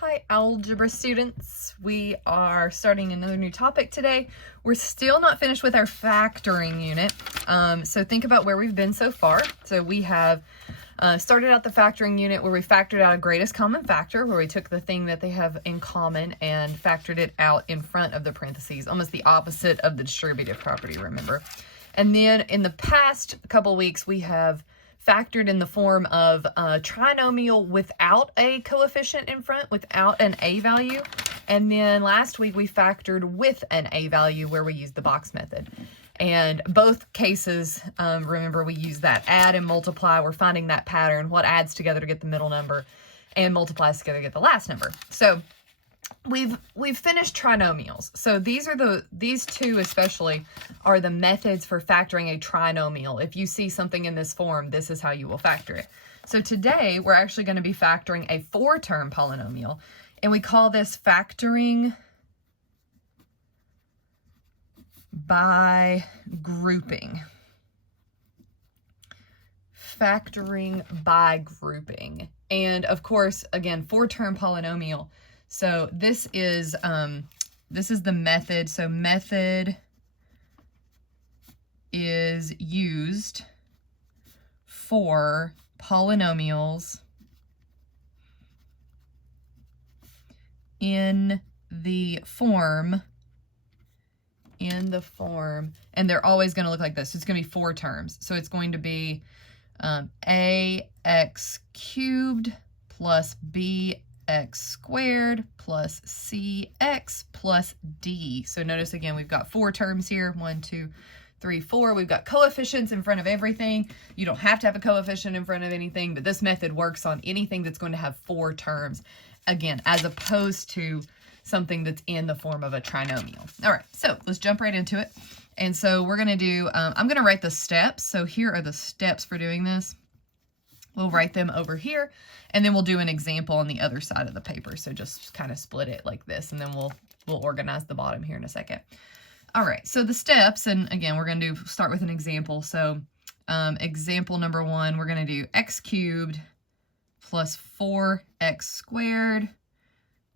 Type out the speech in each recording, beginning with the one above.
Hi, algebra students. We are starting another new topic today. We're still not finished with our factoring unit. So think about where we've been so far. So we have started out the factoring unit where we factored out a greatest common factor, where we took the thing that they have in common and factored it out in front of the parentheses, almost the opposite of the distributive property, remember. And then in the past couple weeks, we have factored in the form of a trinomial without a coefficient in front, without an a value. And then last week we factored with an a value where we used the box method. And both cases, remember, we use that add and multiply. We're finding that pattern, what adds together to get the middle number and multiplies together to get the last number. So we've finished trinomials. So these two especially are the methods for factoring a trinomial. If you see something in this form, this is how you will factor it. So today we're actually going to be factoring a 4-term polynomial, and we call this factoring by grouping. Factoring by grouping. And of course, again, 4-term polynomial. So this is the method. So method is used for polynomials in the form, and they're always going to look like this. It's going to be 4 terms. So it's going to be ax cubed plus bx squared plus cx plus d. So notice again, we've got 4 terms here. 1, 2, 3, 4. We've got coefficients in front of everything. You don't have to have a coefficient in front of anything, but this method works on anything that's going to have 4 terms, again, as opposed to something that's in the form of a trinomial. All right, so let's jump right into it. And so we're going to do, I'm going to write the steps. So here are the steps for doing this. We'll write them over here, and then we'll do an example on the other side of the paper. So just kind of split it like this, and then we'll organize the bottom here in a second. All right, so the steps, and again, we're going to start with an example. So example number 1, we're going to do x cubed plus 4x squared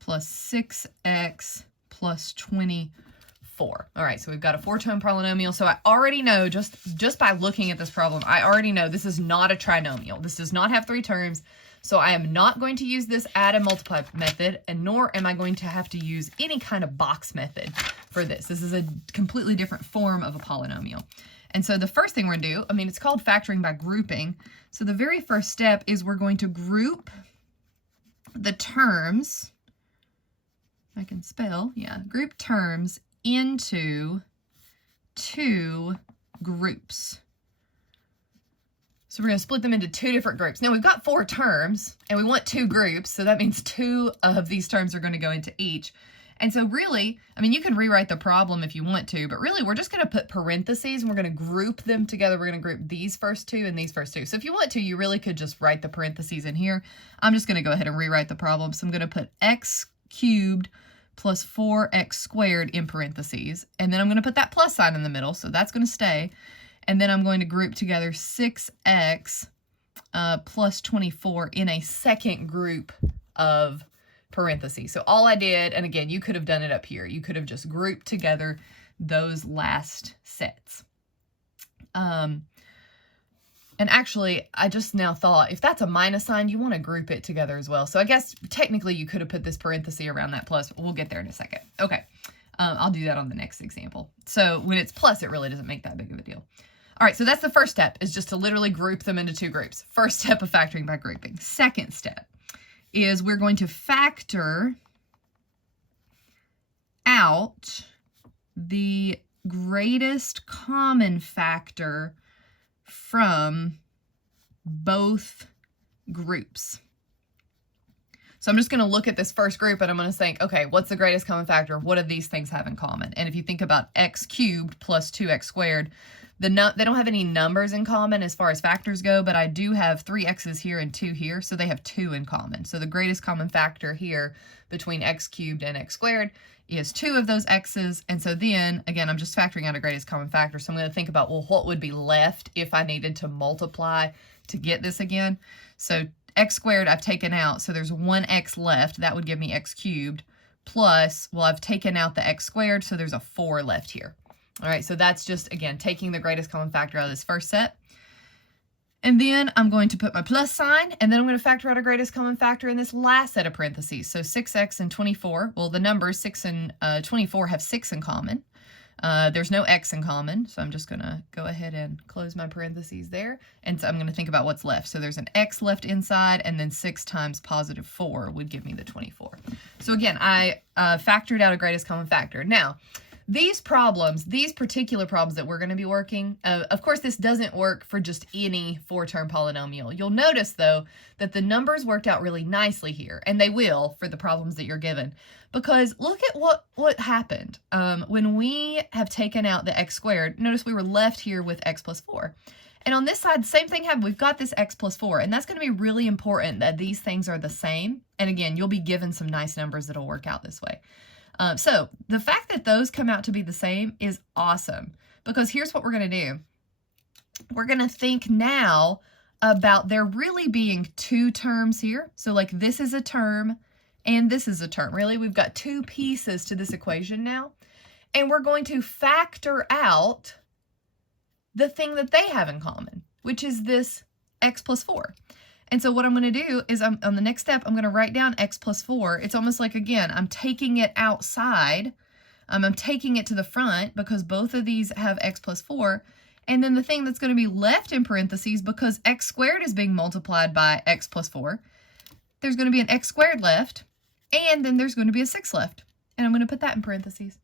plus 6x plus 24. All right, so we've got a 4-term polynomial. So I already know, just by looking at this problem, I already know this is not a trinomial. This does not have 3 terms. So I am not going to use this add and multiply method, and nor am I going to have to use any kind of box method for this. This is a completely different form of a polynomial. And so the first thing we're going to do, it's called factoring by grouping. So the very first step is we're going to group the terms, I can spell, group terms into 2 groups. So we're going to split them into 2 different groups. Now we've got 4 terms and we want 2 groups, so that means 2 of these terms are going to go into each. And so really, you can rewrite the problem if you want to, but really we're just going to put parentheses and we're going to group them together. We're going to group these first 2 and these first 2. So if you want to, you really could just write the parentheses in here. I'm just going to go ahead and rewrite the problem. So I'm going to put x cubed plus 4x squared in parentheses, and then I'm going to put that plus sign in the middle, so that's going to stay. And then I'm going to group together 6x plus 24 in a second group of parentheses. So all I did, and again, you could have done it up here. You could have just grouped together those last sets. And actually, I just now thought, if that's a minus sign, you want to group it together as well. So I guess technically you could have put this parenthesis around that plus. We'll get there in a second. Okay, I'll do that on the next example. So when it's plus, it really doesn't make that big of a deal. All right, so that's the first step, is just to literally group them into 2 groups. First step of factoring by grouping. Second step is we're going to factor out the greatest common factor from both groups. So I'm just going to look at this first group and I'm going to think, okay, what's the greatest common factor? What do these things have in common? And if you think about x cubed plus 2x squared, they don't have any numbers in common as far as factors go, but I do have 3 x's here and 2 here, so they have 2 in common. So the greatest common factor here between x cubed and x squared is 2 of those x's. And so then, again, I'm just factoring out a greatest common factor. So I'm going to think about, well, what would be left if I needed to multiply to get this again? So x squared I've taken out, so there's 1x left. That would give me x cubed plus, well, I've taken out the x squared, so there's a 4 left here. All right, so that's just, again, taking the greatest common factor out of this first set. And then I'm going to put my plus sign, and then I'm going to factor out a greatest common factor in this last set of parentheses. So 6x and 24, well, the numbers 6 and 24 have 6 in common. There's no x in common, so I'm just going to go ahead and close my parentheses there. And so I'm going to think about what's left. So there's an x left inside, and then 6 times positive 4 would give me the 24. So again, I factored out a greatest common factor. Now, these problems, these particular problems that we're going to be working, of course, this doesn't work for just any 4-term polynomial. You'll notice, though, that the numbers worked out really nicely here, and they will for the problems that you're given. Because look at what happened. When we have taken out the x squared, notice we were left here with x plus 4. And on this side, the same thing happened. We've got this x plus 4, and that's going to be really important that these things are the same. And again, you'll be given some nice numbers that'll work out this way. So the fact that those come out to be the same is awesome, because here's what we're going to do. We're going to think now about there really being 2 terms here. So like this is a term and this is a term. Really, we've got 2 pieces to this equation now, and we're going to factor out the thing that they have in common, which is this x plus 4. And so what I'm going to do is on the next step, I'm going to write down x plus 4. It's almost like, again, I'm taking it outside. I'm taking it to the front because both of these have x plus 4. And then the thing that's going to be left in parentheses, because x squared is being multiplied by x plus 4, there's going to be an x squared left, and then there's going to be a 6 left. And I'm going to put that in parentheses.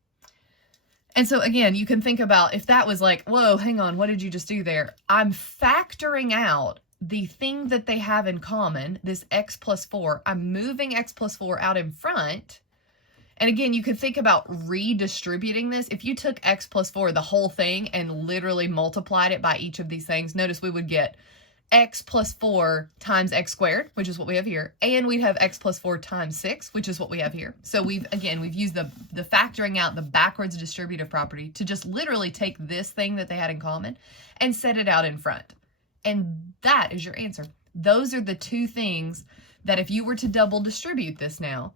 And so again, you can think about if that was like, whoa, hang on, what did you just do there? I'm factoring out the thing that they have in common, this x plus 4, I'm moving x plus 4 out in front. And again, you could think about redistributing this. If you took x plus 4, the whole thing, and literally multiplied it by each of these things, notice we would get x plus 4 times x squared, which is what we have here, and we'd have x plus 4 times 6, which is what we have here. So we've used the factoring out the backwards distributive property to just literally take this thing that they had in common and set it out in front. And that is your answer. Those are the 2 things that if you were to double distribute this now,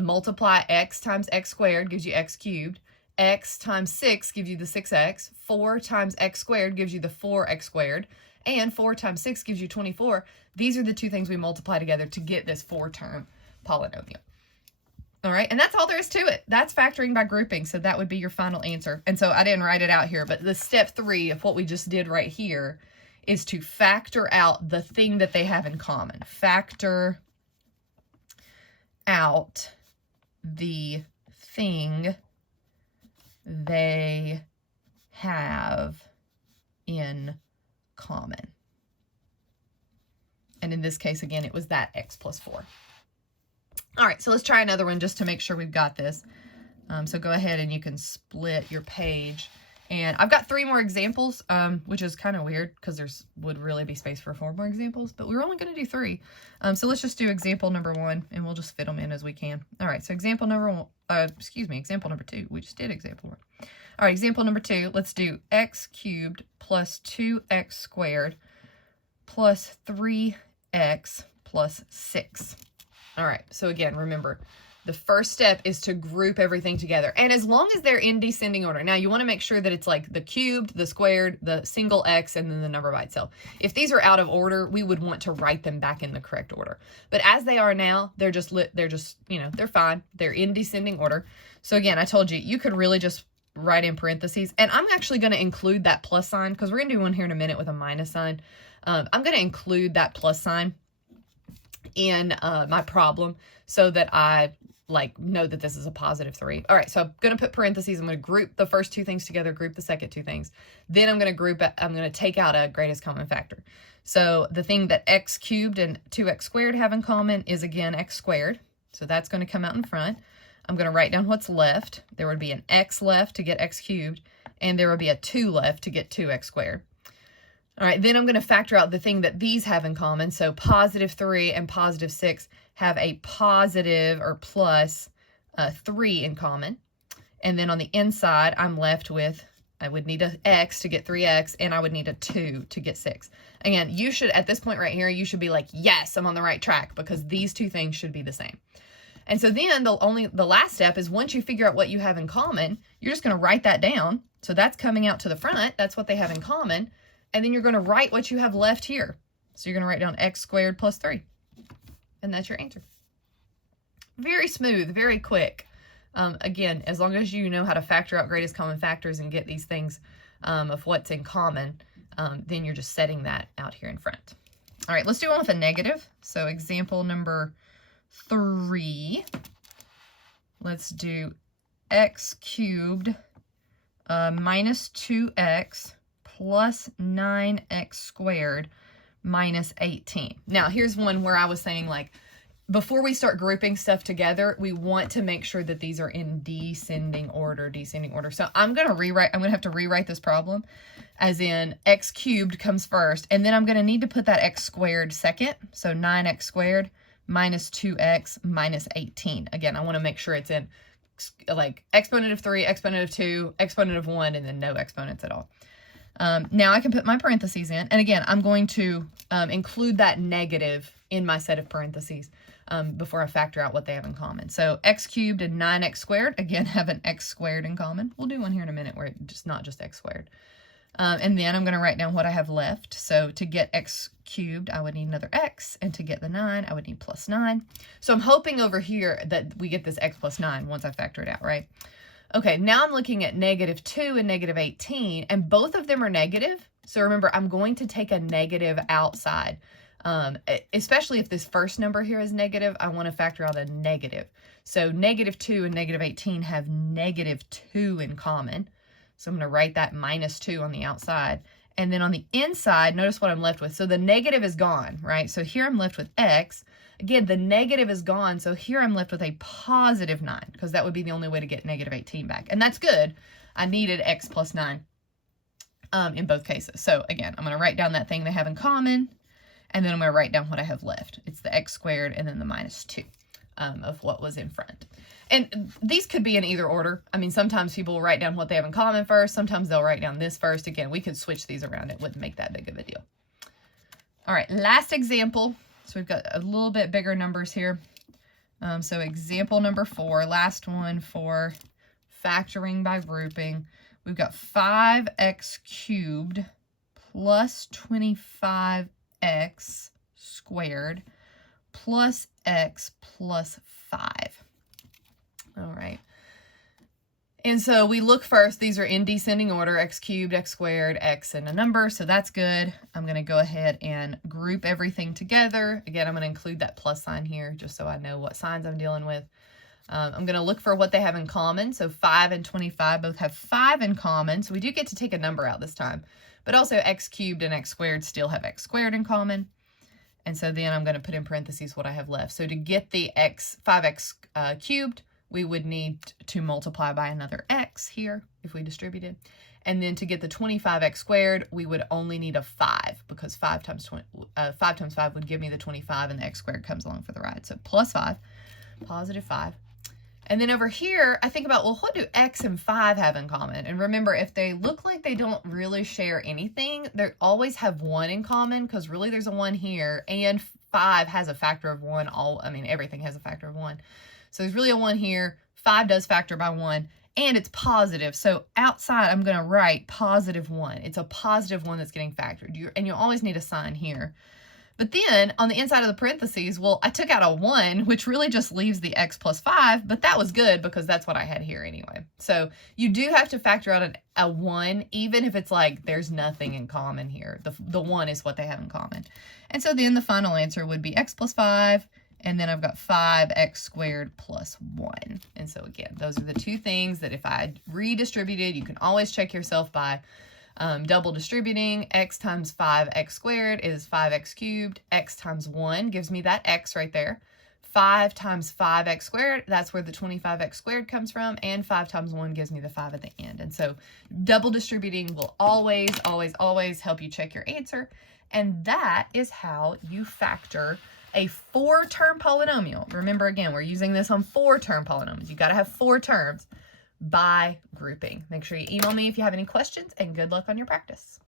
multiply x times x squared gives you x cubed, x times 6 gives you the 6x, 4 times x squared gives you the 4x squared, and 4 times 6 gives you 24. These are the 2 things we multiply together to get this 4-term polynomial. All right, and that's all there is to it. That's factoring by grouping, so that would be your final answer. And so I didn't write it out here, but the step 3 of what we just did right here is to factor out the thing that they have in common. Factor out the thing they have in common. And in this case, again, it was that x plus 4. All right, so let's try another one just to make sure we've got this. So go ahead and you can split your page. And I've got 3 more examples, which is kind of weird because would really be space for 4 more examples, but we're only going to do 3. So let's just do example number 1, and we'll just fit them in as we can. All right, so example number 2. We just did example 1. All right, example number 2, let's do x cubed plus 2x squared plus 3x plus 6. All right, so again, remember, the first step is to group everything together. And as long as they're in descending order. Now, you want to make sure that it's like the cubed, the squared, the single x, and then the number by itself. If these are out of order, we would want to write them back in the correct order. But as they are now, they're just, they're fine. They're in descending order. So again, I told you, you could really just write in parentheses. And I'm actually going to include that plus sign because we're going to do one here in a minute with a minus sign. I'm going to include that plus sign in my problem so that I know that this is a positive 3. All right, so I'm going to put parentheses. I'm going to group the first 2 things together, group the second 2 things. Then I'm going to take out a greatest common factor. So the thing that x cubed and 2x squared have in common is, again, x squared. So that's going to come out in front. I'm going to write down what's left. There would be an x left to get x cubed, and there would be a 2 left to get 2x squared. All right, then I'm going to factor out the thing that these have in common. So positive 3 and positive 6 have a positive or plus 3 in common. And then on the inside, I'm left with I would need an x to get 3x, and I would need a 2 to get 6. Again, you should, at this point right here, you should be like, yes, I'm on the right track, because these two things should be the same. And so then the last step is, once you figure out what you have in common, you're just going to write that down. So that's coming out to the front. That's what they have in common. And then you're going to write what you have left here. So you're going to write down x squared plus 3. And that's your answer. Very smooth, very quick. Again, as long as you know how to factor out greatest common factors and get these things of what's in common, then you're just setting that out here in front. All right, let's do one with a negative. So example number 3. Let's do x cubed minus 2x plus 9x squared minus 18. Now, here's one where I was saying, like, before we start grouping stuff together, we want to make sure that these are in descending order. So I'm going to have to rewrite this problem as in x cubed comes first, and then I'm going to need to put that x squared second. So 9x squared minus 2x minus 18. Again, I want to make sure it's in like exponent of 3, exponent of 2, exponent of 1, and then no exponents at all. Now I can put my parentheses in, and again, I'm going to include that negative in my set of parentheses before I factor out what they have in common. So x cubed and 9x squared, again, have an x squared in common. We'll do one here in a minute where it's just not just x squared. And then I'm going to write down what I have left. So to get x cubed, I would need another x, and to get the 9, I would need plus 9. So I'm hoping over here that we get this x plus 9 once I factor it out, right? Okay, now I'm looking at negative 2 and negative 18, and both of them are negative. So remember, I'm going to take a negative outside. Especially if this first number here is negative, I want to factor out a negative. So negative 2 and negative 18 have negative 2 in common. So I'm going to write that minus 2 on the outside. And then on the inside, notice what I'm left with. So the negative is gone, right? So here I'm left with x. Again, the negative is gone. So here I'm left with a positive 9, because that would be the only way to get negative 18 back. And that's good. I needed x plus 9 in both cases. So again, I'm going to write down that thing they have in common. And then I'm going to write down what I have left. It's the x squared and then the minus 2 of what was in front. And these could be in either order. I mean, sometimes people will write down what they have in common first. Sometimes they'll write down this first. Again, we could switch these around. It wouldn't make that big of a deal. All right, last example. So we've got a little bit bigger numbers here. So example number 4, last one for factoring by grouping. We've got 5x cubed plus 25x squared plus x plus 5. All right. And so we look first, these are in descending order, x cubed, x squared, x and a number, so that's good. I'm going to go ahead and group everything together. Again, I'm going to include that plus sign here just so I know what signs I'm dealing with. I'm going to look for what they have in common. So 5 and 25 both have 5 in common, so we do get to take a number out this time. But also x cubed and x squared still have x squared in common. And so then I'm going to put in parentheses what I have left. So to get the 5x cubed, we would need to multiply by another x here if we distributed. And then to get the 25x squared, we would only need a 5, because 5 times 5 would give me the 25, and the x squared comes along for the ride. So plus 5, positive 5. And then over here, I think about, well, what do x and 5 have in common? And remember, if they look like they don't really share anything, they always have 1 in common, because really there's a 1 here, and 5 has a factor of 1. Everything has a factor of 1. So there's really a 1 here. 5 does factor by 1, and it's positive. So outside, I'm going to write positive 1. It's a positive 1 that's getting factored. And you always need a sign here. But then on the inside of the parentheses, well, I took out a 1, which really just leaves the x plus 5, but that was good because that's what I had here anyway. So you do have to factor out a 1, even if it's like there's nothing in common here. The 1 is what they have in common. And so then the final answer would be x plus 5, and then I've got 5x squared plus 1. And so again, those are the two things that if I redistributed, you can always check yourself by double distributing. X times 5x squared is 5x cubed. X times 1 gives me that x right there. 5 times 5x squared, that's where the 25x squared comes from. And 5 times 1 gives me the 5 at the end. And so double distributing will always, always, always help you check your answer. And that is how you factor a 4-term polynomial. Remember, again, we're using this on 4-term polynomials. You got to have 4 terms. by grouping. Make sure you email me if you have any questions, and good luck on your practice.